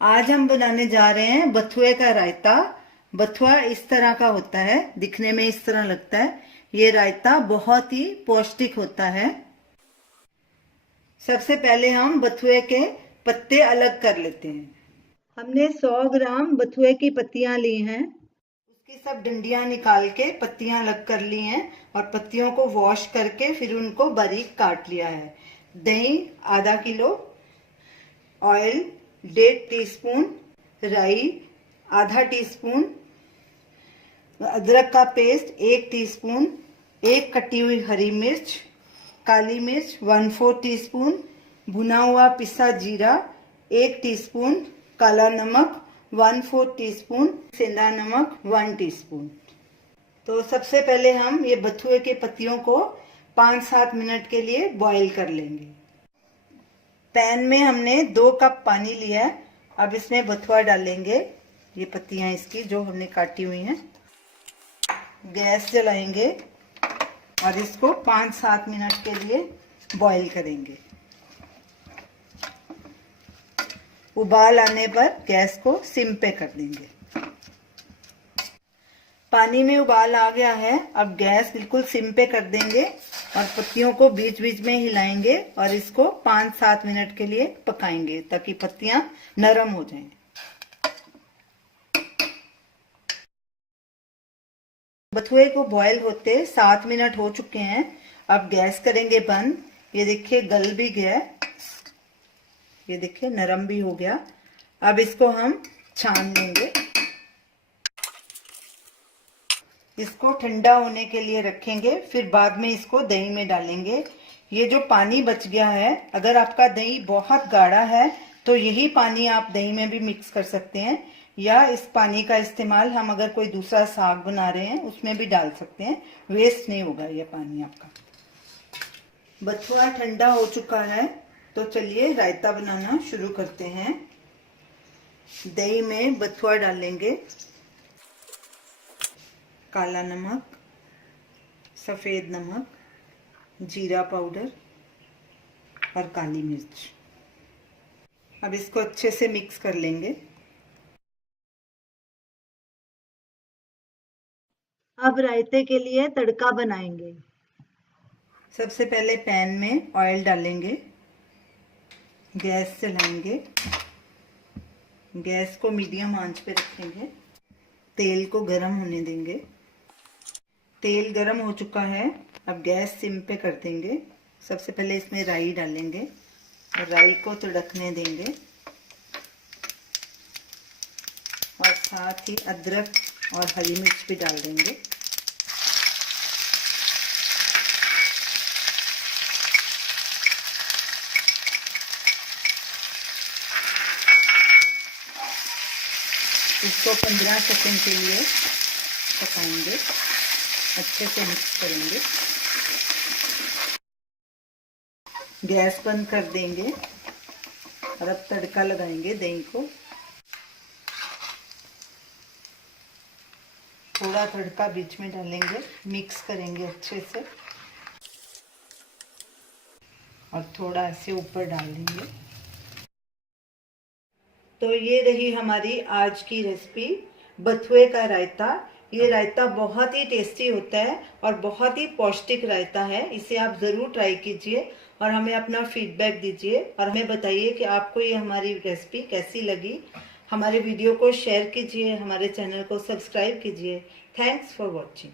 आज हम बनाने जा रहे हैं बथुए का रायता। बथुआ इस तरह का होता है, दिखने में इस तरह लगता है। ये रायता बहुत ही पौष्टिक होता है। सबसे पहले हम बथुए के पत्ते अलग कर लेते हैं। हमने 100 ग्राम बथुए की पत्तियां ली हैं। उसकी सब डंडियां निकाल के पत्तियां अलग कर ली हैं और पत्तियों को वॉश करके फिर उनको बारीक काट लिया है। दही आधा किलो, ऑयल 1.5 टीस्पून, राई आधा टीस्पून, अदरक का पेस्ट 1 टीस्पून, एक कटी हुई हरी मिर्च, काली मिर्च 1/4 टीस्पून, भुना हुआ पिसा जीरा 1 टीस्पून, काला नमक 1/4 टीस्पून, सेंधा नमक 1 टीस्पून। तो सबसे पहले हम ये बथुए के पत्तियों को 5-7 मिनट के लिए बॉईल कर लेंगे। पैन में हमने 2 कप पानी लिया है। अब इसमें बथुआ डालेंगे, ये पत्तियां इसकी जो हमने काटी हुई हैं। गैस जलाएंगे और इसको 5-7 मिनट के लिए बॉईल करेंगे। उबाल आने पर गैस को सिम पे कर देंगे। पानी में उबाल आ गया है। अब गैस बिल्कुल सिम पे कर देंगे और पत्तियों को बीच बीच में हिलाएंगे और इसको 5-7 मिनट के लिए पकाएंगे ताकि पत्तियां नरम हो जाएं। बथुए को बॉईल होते 7 मिनट हो चुके हैं। अब गैस करेंगे बंद। ये देखिए गल भी गया है, ये देखिए नरम भी हो गया। अब इसको हम छान लेंगे। इसको ठंडा होने के लिए रखेंगे, फिर बाद में इसको दही में डालेंगे। ये जो पानी बच गया है, अगर आपका दही बहुत गाढ़ा है तो यही पानी आप दही में भी मिक्स कर सकते हैं, या इस पानी का इस्तेमाल हम अगर कोई दूसरा साग बना रहे हैं उसमें भी डाल सकते हैं। वेस्ट नहीं होगा ये पानी आपका। बथुआ ठंडा हो चुका है, तो चलिए रायता बनाना शुरू करते हैं। दही में बथुआ डालेंगे, काला नमक, सफ़ेद नमक, जीरा पाउडर और काली मिर्च। अब इसको अच्छे से मिक्स कर लेंगे। अब रायते के लिए तड़का बनाएंगे। सबसे पहले पैन में ऑयल डालेंगे, गैस जलाएंगे, गैस को मीडियम आंच पे रखेंगे, तेल को गरम होने देंगे। तेल गरम हो चुका है, अब गैस सिम पे कर देंगे। सबसे पहले इसमें राई डालेंगे और राई को तड़कने देंगे और साथ ही अदरक और हरी मिर्च भी डाल देंगे। इसको 15 सेकंड के लिए पकाएंगे, अच्छे से मिक्स करेंगे। गैस बंद कर देंगे और अब तड़का लगाएंगे दही को। थोड़ा तड़का बीच में डालेंगे, मिक्स करेंगे अच्छे से और थोड़ा ऐसे ऊपर डाल देंगे। तो ये रही हमारी आज की रेसिपी, बथुए का रायता। ये रायता बहुत ही टेस्टी होता है और बहुत ही पौष्टिक रायता है। इसे आप ज़रूर ट्राई कीजिए और हमें अपना फीडबैक दीजिए और हमें बताइए कि आपको ये हमारी रेसिपी कैसी लगी। हमारे वीडियो को शेयर कीजिए, हमारे चैनल को सब्सक्राइब कीजिए। Thanks for watching.